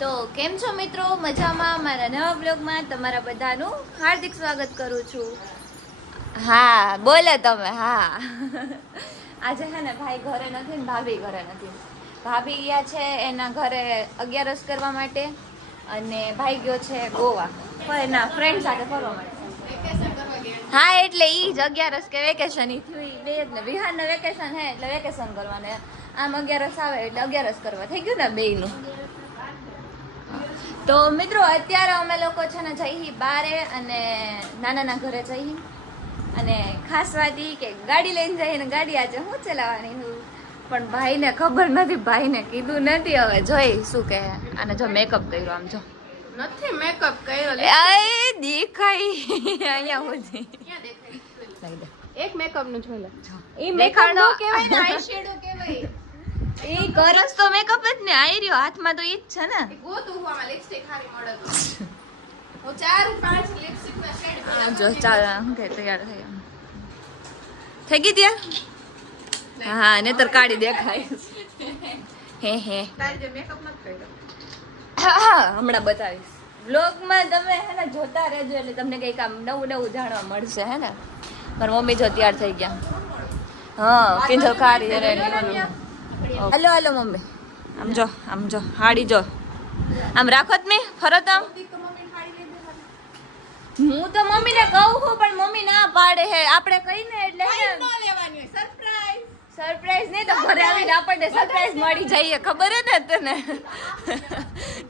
તો કેમ છો મિત્રો, મજામાં? મારા નવા બ્લોગમાં તમારા બધાનું હાર્દિક સ્વાગત કરું છું. હા બોલો તમે. હા આજે છે ને ભાઈ ઘરે નથી ને ભાભી ઘરે નથી. ભાભી ગયા છે એના ઘરે 11 કરવા માટે અને ભાઈ ગયો છે ગોવા એના ફ્રેન્ડ સાથે ફરવા માટે. હા એટલે ઈ જ 11 કે વેકેશન ઈ થયું બે જ ને. બિહારના વેકેશન હે એટલે વેકેશન કરવાને, આમ 11 આવે એટલે 11 કરવા થઈ ગયું ને બેયનું. તો મિત્રો અત્યારે અમે લોકો છે ને જઈ બારે અને નાનાના ઘરે જઈ અને ખાસ વાત ઈ કે ગાડી લઈને જઈએ ને ગાડી આજે હું ચલાવવાની હું પણ ભાઈને ખબર નથી, ભાઈને કીધું નથી. હવે જોઈ શું કહે. અને જો મેકઅપ કર્યો, આમ જો નથી મેકઅપ કર્યો. આ દેખાય અહીંયા સુધી લઈ દે. એક મેકઅપ નું જોઈ લે. ઈ મેકઅપ નો કહેવાય ને, આઈ શેડો કહેવાય. ઈ કરસ તો મેકઅપ જ ને, આઈ રહ્યો હાથમાં તો ઈ જ છે ને. ગોતું હું આમાં લિપસ્ટિક હારી મળે તો હું 4-5 લિપસ્ટિક ના શેડ જો ચાલ હું કે તૈયાર થઈ ગઈ ત્યાં. હા નહીતર કાઢી દેખાય. હે તારી જે મેકઅપ નથી કર્યો. હમણાં બતાવીશ બ્લોગમાં. તમે હે ને જોતા રહેજો એટલે તમને કંઈક આમ નવું નવું જાણવા મળશે. હે ને મારી મમ્મી જો તૈયાર થઈ ગયા. હા કિંજલ કારી હાલો હાલો મમ્મી. આમ જો હાડી જો આમ રાખો જ મેં ફરત આમ. હું તો મમ્મીને કહું છું પણ મમ્મી ના પાડે હે. આપણે કહીને એટલે સરપ્રાઈઝ નહીં તો ઘરે આવીને આપણને સરપ્રાઈઝ મળી જઈએ. ખબર હે ને તને?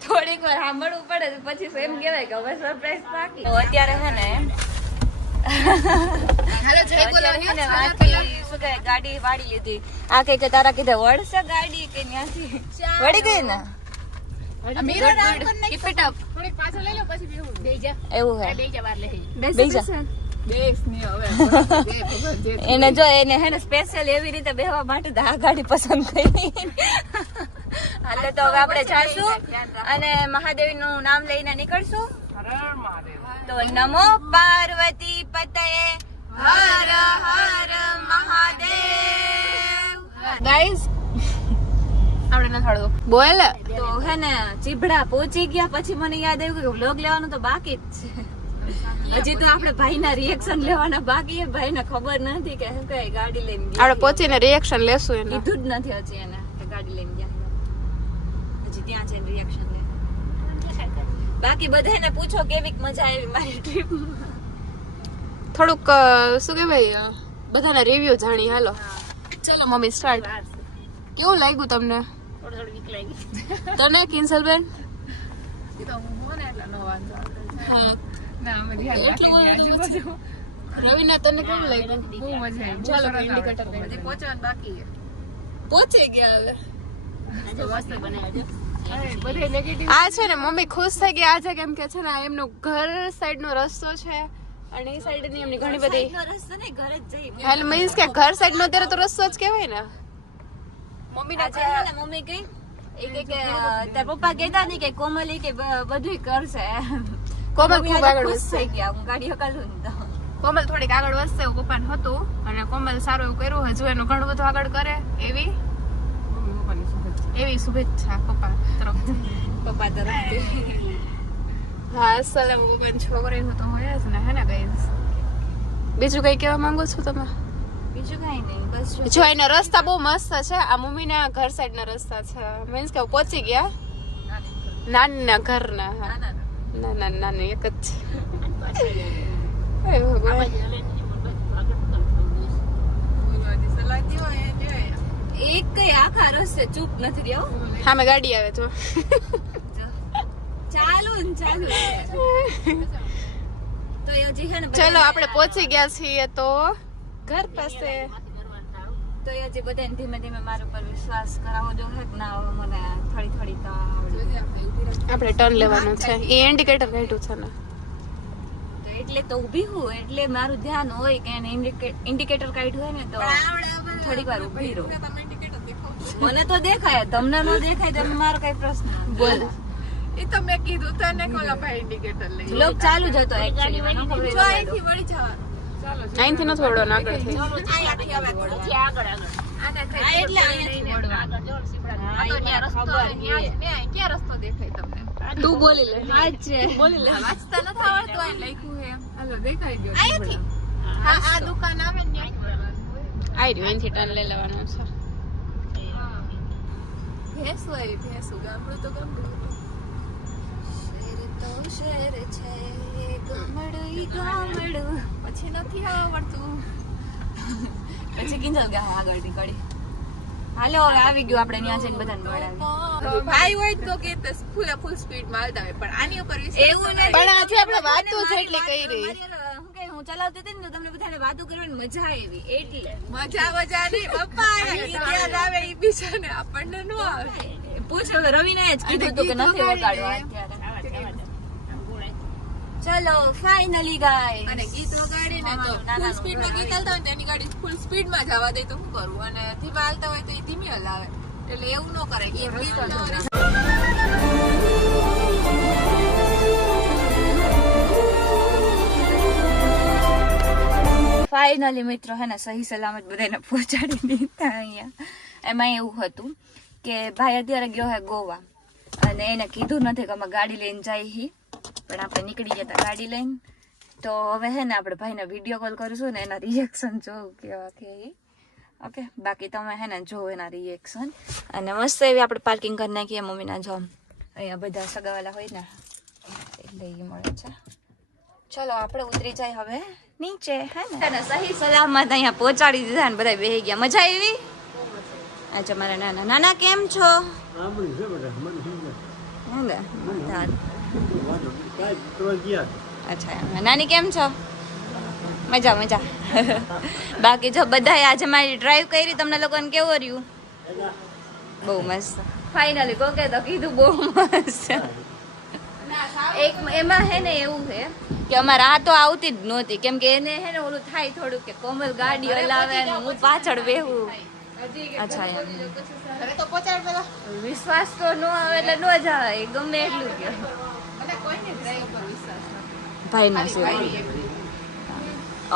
થોડીક વાર સાંભળવું પડે પછી એમ કહેવાય કે હવે સરપ્રાઈઝ પાકી. તો અત્યારે હે ને હાલો જય બોલાવની ને વાંચી શું કહે ગાડી વાળી લીધી. આ કે તારા કીધે વળશે ગાડી કે ન્યાથી વળી ગઈ ને. મીરર આમ કરને કીપ ઇટ અપ. થોડીક પાછળ લઈ લો પછી બેહું. બેહી જા. એવું હે. બેહી જા વાર લે. બેસી જા. બેસ ની હવે. એને જો એને હે ને સ્પેશિયલ એવી રીતે બેહવા માટે તો આ ગાડી પસંદ કરી. હાલે તો હવે આપણે જાશું અને મહાદેવનું નામ લઈને નીકળશું. તો નમો પાર્વતી પતયે હર હર મહાદેવ. ગાઈસ આપણે ન થોડું બોલ. તો હે ને ચીભડા પહોંચી ગયા પછી મને યાદ આવ્યું કે વ્લોગ લેવાનું તો બાકી જ છે. હજી તો આપણે ભાઈના રિએક્શન લેવાના બાકી છે. ભાઈને ખબર નથી કે શું કઈ ગાડી લઈને ગયા. આપણે પહોંચીને રિએક્શન લેશું એને. કીધું જ નથી હજી એને કે ગાડી લઈને ગયા. હજી ત્યાં છે રિએક્શન લે. બાકી બધાને પૂછો કેવી મજા આવી મારી ટ્રીપ. થોડુંક શું કહેવાય બધાના રિવ્યુ જાણી. હાલો ચલો મમ્મી સ્ટાર્ટ. કેવું લાગ્યું તમને? થોડું વીક લાગી. તને કિંસલબેન? હા રવિના તને કેવું લાગ્યું? બહુ મજા આવી. ચાલો ઇન્ડિકેટર લઈ પહોંચવાનું બાકી છે. પહોંચી ગયા હવે. આ છે ને મમ્મી ખુશ થઈ ગયા આજે કેમ કે છે ને એમનું ઘર સાઈડ નો રસ્તો છે અને એ સાઈડ ની એમની ઘણી બધી રસ્તો ને ઘરે જ જઈ. હાલ મીન્સ કે ઘર સાઈડ નો અત્યારે તો રસ્તો જ કહેવાય ને. મમ્મી આજે હે ને મમ્મી કઈ કે તાર પપ્પા કહેતા નહીં કે કોમલી કે બધું કરશે. કોમલ ખૂબ આગળ ખુશ વધશે. થઈ ગયા. હું ગાડી હકાલું ને તો કોમલ થોડીક આગળ વધશે એવું પપ્પાને હતું અને કોમલ સારું એવું કર્યું. હજુ એનું ઘણું બધું આગળ કરે એવી શુભેચ્છા પપ્પા તરફથી. પપ્પા તરફથી. હા અસલામ પપ્પાની છોકરી તો હોય જ ને. હે ને ગાઈસ બીજું કઈ કહેવા માંગો છો તમે? બીજું કઈ નહીં બસ જો એના રસ્તા બહુ મસ્ત છે. આ મમ્મીના ઘર સાઈડ ના રસ્તા છે. મીન્સ કે પહોંચી ગયા નાનીના ઘરના. ના એક જ છે. હે ભગવાન. એક કઈ આખા રસ્તે ચૂપ નથી રહ્યો. સામે ગાડી આવે તો ચાલુ તો એ હજી છે ને ચલો આપણે પહોંચી ગયા છીએ તો ઘર પાસે. તો એ હજી બધાને ધીમે ધીમે મારા ઉપર વિશ્વાસ કરાવો જો હે કે ના હવે મને થોડી તો આવડે. આપણે ટર્ન લેવાનું છે. એ ઇન્ડિકેટર કાઢ્યું છે ને તો એટલે તો ઊભી હું એટલે મારું ધ્યાન હોય કે એને ઇન્ડિકેટર કાઢ્યું હોય ને તો થોડીક વાર ઊભી રહું. મને તો દેખાય, તમને ન દેખાય તો મારો કઈ પ્રશ્ન બોલ. એ તો મેં કીધું તને કોલા ભાઈ ઇન્ડિકેટર લઈ લોક ચાલુ જ હતો એકચ્યુઅલી જો અહીંથી વળી જવાનું. ચાલો અહીંથી નથી વળવાનું આગળ થઈ. એટલે અહીંયાથી વળવાનું. આ તો ન્યા રસ્તો આવે, ન્યા ક્યાં રસ્તો દેખાય તમને? તું બોલી લે બોલી લે. વાંચતા નથી આવડતું, અહીં લખ્યું છે. હાલો, દેખાઈ ગયું. અહીંયાથી. હા, આ દુકાન આવે ને ત્યાંથી વળવાનું. આઈ રહ્યું એનથી ટર્ન લઈ લેવાનું છે ભેંસું આવી, ભેંસું. ગામડું તો ગામડું. પછી નથી આવડતું. પછી કિંજલ ગયા આગળ નીકળી. હાલો હવે આવી ગયું આપણે ત્યાં જઈને બધાને મળાવી. ભાઈ હોય તો કે ફૂલ સ્પીડ માં હાલતા હોય, પણ આની ઉપર વિશ્વાસ એવું ન પણ આજે આપણે વાતો જ એટલી કરી હું ચલાવતી હતી ને તો તમને બધાને વાતો કરવાની મજા આવી એટલે મજા નહીં પપ્પા ઈ યાદ આવે ઈ બીજાને આપણને ન આવે. પૂછ હવે રવિને જ કીધું હતું કે નથી વગાડવા અત્યારે. ચલો ફાઇનલી ગાઈસ. અને ગીત વગાડીને તો ફૂલ સ્પીડ માં ગીત હાલતા હોય તો એની ગાડી ફૂલ સ્પીડ માં જવા દે તો શું કરવું, અને ધીમા હાલતા હોય તો એ ધીમી હલાવે. એટલે એવું ન કરે કે ફાઇનલી મિત્રો હે ને સહી સલામત બધાને પહોંચાડી દીધા અહીંયા. એમાં એવું હતું કે ભાઈ અત્યારે ગયો હે ગોવા અને એને કીધું નથી કે અમે ગાડી લઈને જાય હી, પણ આપણે નીકળી ગયા હતા ગાડી લઈને. તો હવે હે ને આપણે ભાઈને વિડીયો કોલ કરીશું ને એના રિએક્શન જોવું કેવા કે ઓકે. બાકી તમે હે ને જોવો એના રિએક્શન. અને મસ્ત એવી આપણે પાર્કિંગ કરી નાખીએ મમ્મીના જો અહીંયા બધા સગાવાલા હોય ને એટલે એ મળે છે. ચલો આપણે ઉતરી જાય હવે નીચે હે ને સહી સલામત અહીંયા પહોંચાડી દીધા ને બધા બેહી ગયા. મજા આવી. અચ્છા મારા નાના નાના કેમ છો? અચ્છા નાની કેમ છો? મજા મજા. બાકી જો બધા આજે મારી ડ્રાઈવ કરી તમને લોકોને કેવું રહ્યું? બહુ મસ્ત. ફાઇનલી કોકે તો કીધું બહુ મસ્ત. એક એમાં હે ને એવું છે કે અમારે આ તો આવતી જ નહોતી કેમ કે એને હે ને ઓલું થાય થોડું કે કોમલ ગાડી હલાવે ને હું પાછળ બેહું. અચ્છા એમ વિશ્વાસ તો ન આવે એટલે ન જ આવે ગમે એટલું કે ભાઈ ના સિવાય.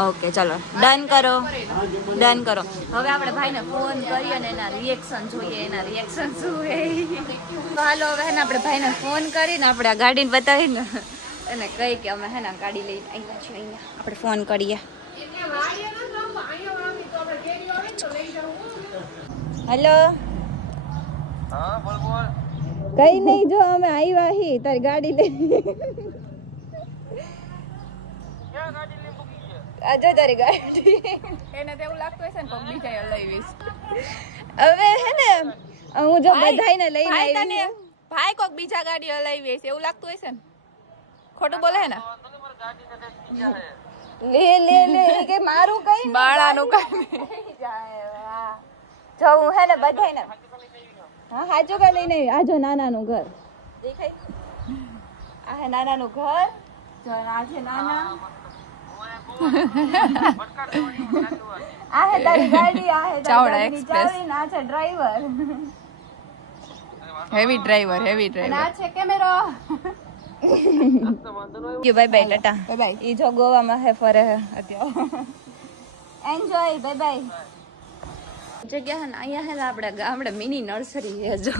ઓકે ચલો ડન કરો ડન કરો. હવે આપણે ભાઈને ફોન કરીએ અને એના રિએક્શન જોઈએ એના રિએક્શન શું હે. હાલો હવે હે ને આપણે ભાઈને ફોન કરીને આપણે આ ગાડીને બતાવીને એને કહી કે અમે હે ને ગાડી લઈને અહીંયા છીએ. અહીંયા આપણે ફોન કરીએ. હેલો કઈ નહીં જો અમે આવ્યા હી તારી ગાડી લઈ. જો તારી ગાડી એને તો એવું લાગતું હશે ને કોક બીજા લઈવીશ. હવે હે ને હું જો બધાઈને લઈને આવી ભાઈ કોક બીજા ગાડી હલાવી હશે એવું લાગતું હશે ને. ખોટું બોલે ને લે લે લે કે મારું કઈ બાળાનું કઈ જો હું હે ને બધાઈને હા હાચું કઈ લઈને આવી. આ જો નાનાનું ઘર દેખાય. આ હે નાનાનું ઘર જો આ છે નાના. આ હે તારી ગાડી. આ હે ચાવડા તારી ચાવડી ને આ છે ડ્રાઈવર. હેવી ડ્રાઈવર અને આ છે કેમેરો. Bye bye ta-ta bye bye. ઈ જો ગોવામાં હે ફરે હે અત્યારે. Enjoy bye bye. જગ્યા હે ને અહીંયા હે ને આપણે ગામડે મિની નર્સરી હે જો.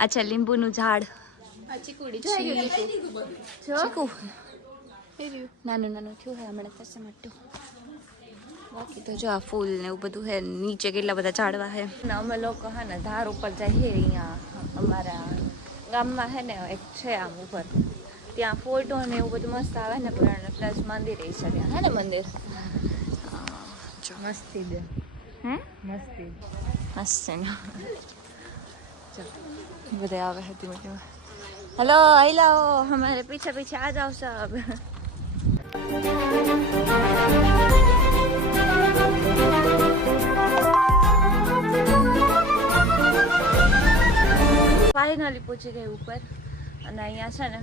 આ છે લીંબુનું ઝાડ. આ ચીકુડી ચીકુ નાનું નાનું થયું હે હમણાં થશે મોટું. બાકી તો જો આ ફૂલ ને એવું બધું હે. નીચે કેટલા બધા ઝાડવા હે ને અમે લોકો હે ને ધાર ઉપર જઈએ. અહીંયા અમારા ગામમાં હે ને એક છે આમ ઉપર ત્યાં ફોટો ને એવું બધું મસ્ત આવે ને પ્લસ મંદિર છે ત્યાં હે ને મંદિર. જો મસ્તી દે હે મસ્તી મસ્ત છે ને. બધા આવે હતી મજા. हेलो आई लाओ हमारे पीछे पीछे आ जाओ सब. ફાઇનલી પહોંચી ગઈ ઉપર અને અહીંયા છે ને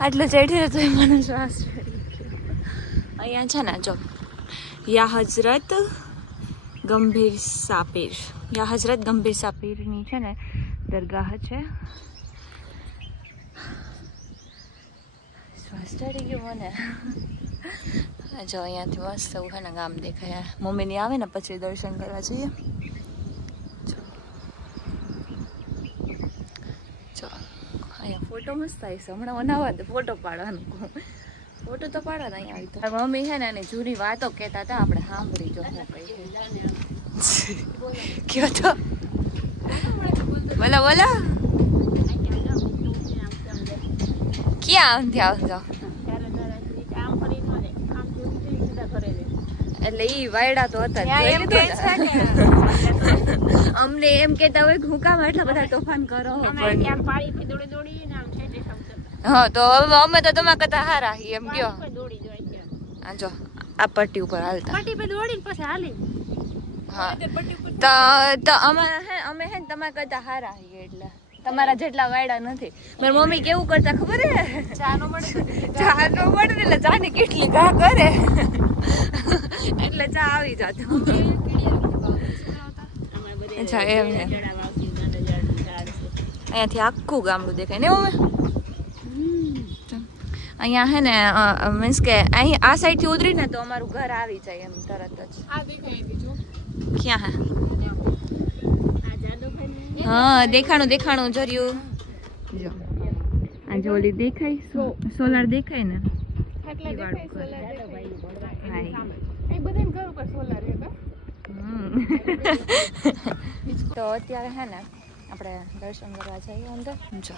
આટલું ચઢી તો મને શ્વાસ ચડી ગયો. અહીંયા છે ને જો યા હજરત ગંભીર સાપીર યા હજરત ગંભીર સાપીરની છે ને દરગાહ છે. શ્વાસ ચડી ગયો મને. જો અહીંયાથી મસ્ત એવું છે ને ગામ દેખાય. મમ્મીની આવે ને પછી દર્શન કરવા જઈએ. જો અહીંયા ફોટો મસ્ત આવી છે. હમણાં બનાવવા દે ફોટો પાડવાનું. ફોટો તો પાડવા અહીંયા આવી તો મમ્મી છે ને એની જૂની વાતો કહેતા હતા, આપણે સાંભળી જો કયો તો બોલો બોલો ક્યાં આવજો એટલે ઈ વાયડા તો હતા અમને એમ કેતા હોય હું કામ એટલા બધા તોફાન કરો. હા તો હવે અમે તો તમારા કરતા હારા એમ કયો. આ જો આ પટ્ટી ઉપર હાલતા હા તો અમે હે ને તમારા કરતા હારા છીએ એટલે તમારા જેટલા વાયડા નથી. મારી મમ્મી કેવું કરતા ખબર હે ચા નો મળે એટલે ચા ની કેટલી ઘા કરે એટલે ચા આવી જાતો. અચ્છા એમ ને અહીંયાથી આખું ગામડું દેખાય ને મમ્મી. અહીંયા હે ને મીન્સ કે અહીં આ સાઈડ થી ઉતરી ને તો અમારું ઘર આવી જાય એમ તરત જ. ક્યાં હા દેખાણું જર્યું જો આ જો ઓલી દેખાય સોલાર દેખાય ને તો અત્યારે હે ને આપણે દર્શન કરવા જઈએ અંદર. જો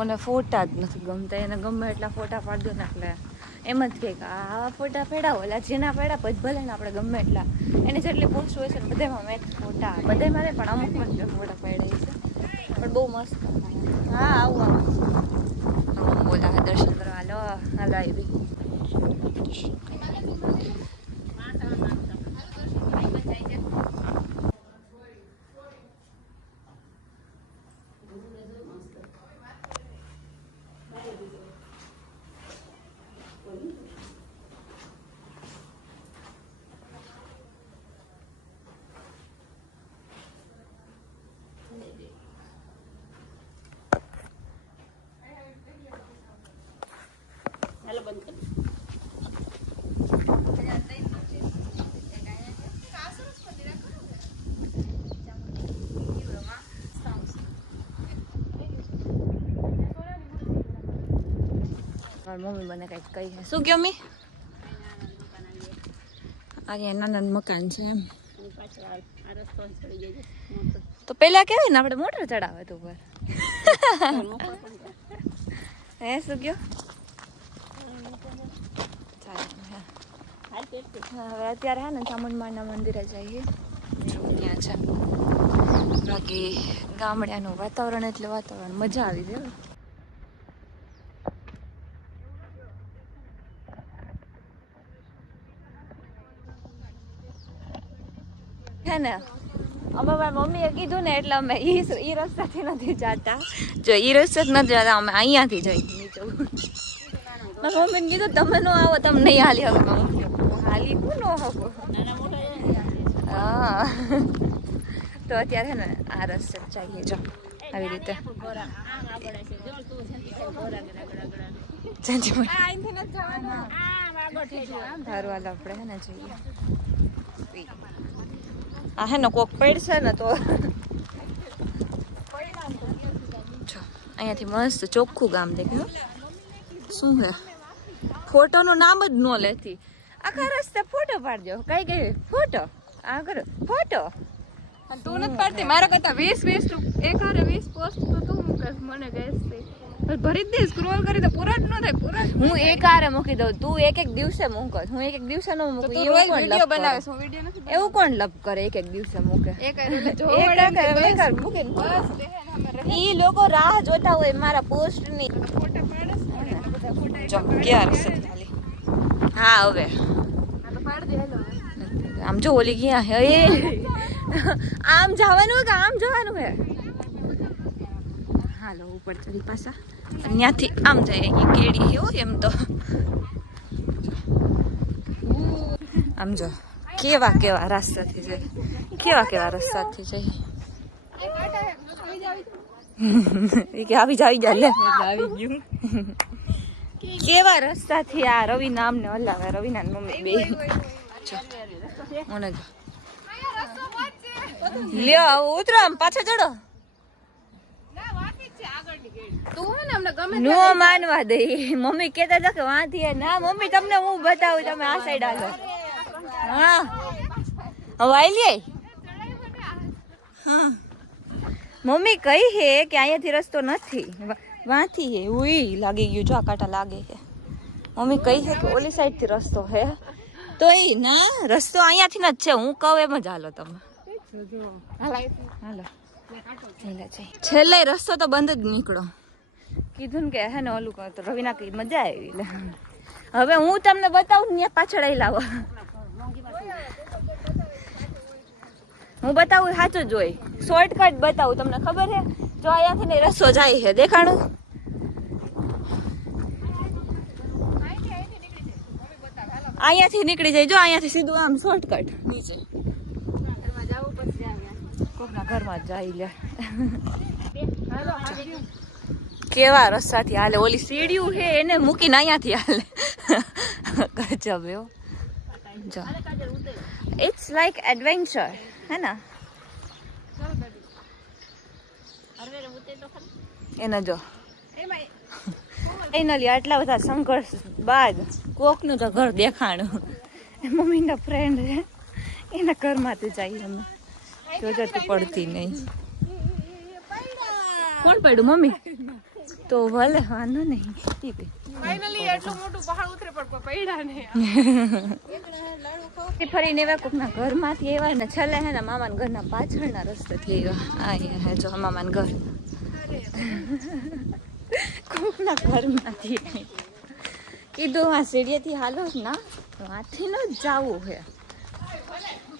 ઓને ફોટા જ નથી ગમતા, એને ગમે એટલા ફોટા પાડજો ને એટલે એમ જ કે આવા ફોટા પેડા ઓલા જેના પેડા પછી ભલે ને આપણે ગમે એટલા એની જેટલી પોસ્ટ હોય છે ને બધામાં મેં ફોટા બધામાં નહીં પણ અમુક પણ ફોટા પાડ્યા છે પણ બહુ મસ્ત. હા આવું બોલા દર્શન કરવા હાલો હાલો આવી મમ્મી મને કઈક કહી છે. શું કયો મી? અહીંયા નાના મકાન છે એમ. તો પેલા કેવાય ને આપણે મોટર ચડાવે તો ઉપર હે શું કયો? હવે અત્યારે હે ને ચામુંડમાના મંદિરે જઈએ ત્યાં છે. બાકી ગામડાનું વાતાવરણ એટલે વાતાવરણ મજા આવી જાય. હે ને અમે મારી મમ્મીએ કીધું ને એટલે અમે ઈ રસ્તાથી નથી જતા. જો ઈ રસ્તે નથી જતા, અમે અહીંયાથી જઈએ નીચે. મારી મમ્મીને કીધું તમે નો આવો, તમે નહીં હાલી હવે. હાલી હું નો હકો. હા તો અત્યારે હે ને આ રસ્તે જઈએ જો આવી રીતે. સારું હાલ આપણે હે ને જઈએ. આ હે ને કોક પડશે ને તો અહીંયાથી મસ્ત ચોખ્ખું ગામ દેખાય. શું હે ફોટોનું નામ જ ન લેતી. આખા રસ્તે ફોટો પાડજો. કઈ ફોટો આ કરો ફોટો. તું નથી પાડતી મારા કરતા 20 એક હારે 20 પોસ્ટ તો તું મૂકસ મને કહેશ ભરી દે. સ્ક્રોલ કરી તો પૂરા જ ન થાય. પૂરા હું એક હારે મૂકી દઉં, તું એક દિવસે મૂકસ. હું એક દિવસે ન મૂકું. એવું કોણ વિડિયો લપ બનાવે કરે? છે વિડિયો નથી એવું કોણ લપ કરે એક દિવસે મૂકે? એક એટલે જો મૂકે ઈ લોકો રાહ જોતા હોય મારા પોસ્ટ ની. ફોટા પાડસ ને બધા ફોટા જો ક્યાં રસ્તે ખાલી. હા હવે આ તો પાડ દે. હેલો આમ જો ઓલી ક્યાં હે? આમ જવાનું કે આમ જવાનું હે? હાલો ઉપર ચડી પાછા ત્યાંથી આમ જાય. અહીંયા કેડી હોય એમ તો આમ જો કેવા રસ્તાથી જાય. કેવા રસ્તાથી જાય. એ કે આવી જા લે આવી ગયું. કેવા રસ્તાથી આ રવિ નામ ને હલાવે રવિના મમ્મી બે મને લ્યો ઉતરો આમ પાછા ચડો તું હે ને અમને ગમે નો માનવા દે મમ્મી કેતા હતા કે વાંથી ના મમ્મી તમને હું બતાવું તમે આ સાઈડ આલો હા હવે આઈ હા મમ્મી કઈ હે કે અહીંયાથી રસ્તો નથી વાંથી હે ઉઈ લાગી ગયું જો આ કાંટા લાગે છે મમ્મી કઈ હે કે ઓલી સાઈડ થી રસ્તો હે તો એ ના રસ્તો અહીંયાથી જ છે હું કહું એમ જ હાલો તમે હાલો છેલ્લે રસ્તો તો બંધ જ નીકળો કીધું ને કે હે ને ઓલું કહું તો રવિના કઈ મજા આવી એટલે હવે હું તમને બતાવું ને પાછળ આવી લાવો હું બતાવું સાચું જ હોય શોર્ટકટ બતાવું તમને ખબર છે જો અહીંયાથી ને રસ્તો જાય છે દેખાડું અહીંયાથી નીકળી જાય જો અહીંયાથી સીધું આમ શોર્ટકટ નીચે કોકના ઘરમાં જ જાય લે કેવા રસ્તાથી હાલે ઓલી સીડીયું છે એને મૂકીને અહીંયાથી હાલે ગજબ એવો જો ઇટ્સ લાઈક એડવેન્ચર હે ને એને જો એના લી આટલા બધા સંઘર્ષ બાદ કોકનું તો ઘર દેખાણું મમ્મીના ફ્રેન્ડ છે એના ઘરમાંથી જઈએ અમે જોજો તું પડતી નહીં કોણ પડ્યું મમ્મી તો ભલે વાંધો નહીં ફાઇનલી એટલું મોટું પહાડ ઉતરે પણ પડ્યા ને ફરીને એવા કોકના ઘરમાંથી આવ્યા ને છેલ્લે હે ને મામાના ઘરના પાછળના રસ્તેથી આવ્યા અહીંયા હે જો મામાના ઘર કોકના ઘરમાંથી કીધું આ સીડીએથી હાલો જ ના આથી ન જ જાવું હે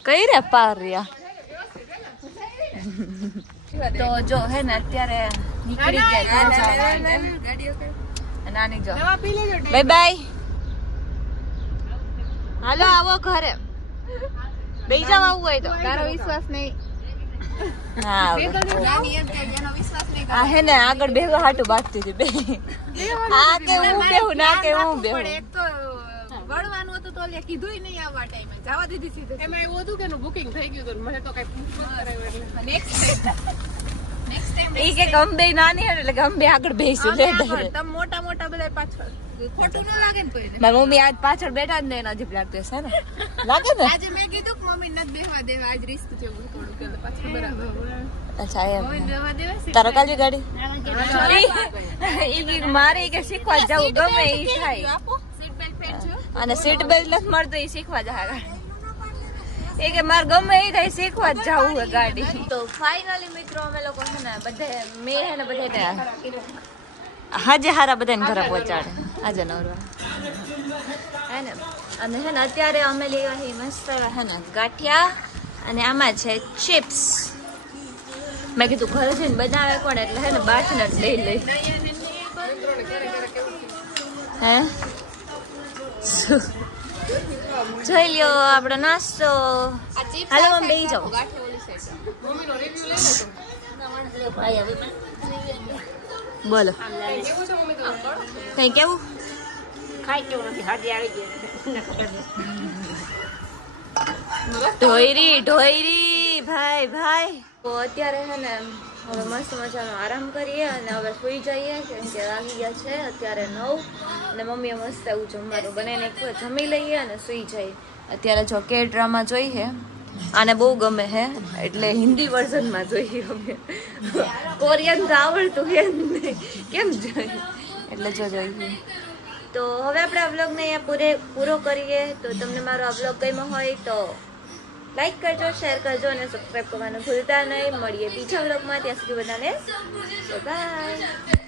કઈ રે પાર રહ્યા તો જો હે ને અત્યારે નીકળી ગયા નાની જો બાય બાય હાલો આવો ઘરે બેસી જાવ આવું હોય તો તારો વિશ્વાસ નહીં હા આ હે ને આગળ બેહવા હાટું બાંધતી હતી બે આ કે હું બેહું ના કે હું બેહું એક તો વળવાનું હતું તો ઓલે કીધું નહીં આવવા ટાઈમે જવા દીધી સીધું એમાં એવું હતું કે એનું બુકિંગ થઈ ગયું હતું મને તો કઈ પૂછવા કરાયું એટલે નેક્સ્ટ ટાઈમ ઈ કે ગમે નાની હતી એટલે ગમે આગળ બેસી લે તમે મોટા મોટા બધા પાછળ ખોટું ન લાગે ને કોઈને મારી મમ્મી આજ પાછળ બેઠા જ ને એને અજીબ લાગતું છે ને લાગે ને આજે મેં કીધું કે મમ્મી નથી બેહવા દેવા આજ રિસ્ક છે એવું થોડું કે પાછળ બરાબર અચ્છા એમ બેહવા દેવા તારો કાલની ગાડી ઈ મારે કે શીખવા જવું ગમે ઈ થાય આપો સીટ બેલ્ટ પહેરજો અને સીટ બેલ્ટ નથી મળતો ઈ શીખવા જાય એ કે મારે ગમે એ થાય શીખવા જ જવું હોય ગાડી તો ફાઇનલી મિત્રો અમે લોકો છે ને બધે મેં હે ને બધે હાજે હારા બધાને ઘરે પહોંચાડે આજે નવરવા હે ને અને હે ને અત્યારે અમે લેવા હે મસ્ત હે ને ગાંઠિયા અને આમાં છે ચિપ્સ મેં કીધું ઘરે જઈને બનાવે કોણ એટલે હે ને બાઠને જ લઈ લઈ હે જોઈ લ્યો આપણો નાસ્તો હાલો આમ બેસી જાઓ મમ્મીનો રિવ્યુ લઈ લેતો બોલો કેવું છે મમ્મી તો કઈ કેવું ખાઈ કેવું નથી હાજી આવી ગઈ ઢોયરી ઢોયરી ભાઈ ભાઈ તો અત્યારે છે ને હવે મસ્ત મજાનો આરામ કરીએ અને હવે સુઈ જઈએ કેમ કે વાગી ગયા છે અત્યારે 9 અને મમ્મીએ મસ્ત એવું જમવાનું બનાવીને એક જમી લઈએ અને સુઈ જઈએ અત્યારે જો કે ડ્રામા જોઈ હે આને બહુ ગમે હે એટલે હિન્દી વર્ઝનમાં જોઈએ અમે કોરિયન તો આવડતું હે કેમ જોઈએ એટલે જો જોઈએ તો હવે આપણે આ વ્લોગને અહીંયા પૂરો કરીએ તો તમને મારો આ વ્લોગ ગમ્યો હોય તો લાઈક કરજો શેર કરજો અને સબસ્ક્રાઈબ કરવાનું ભૂલતા નહીં મળીએ બીજા વ્લોગમાં ત્યાં સુધી બધાને બાય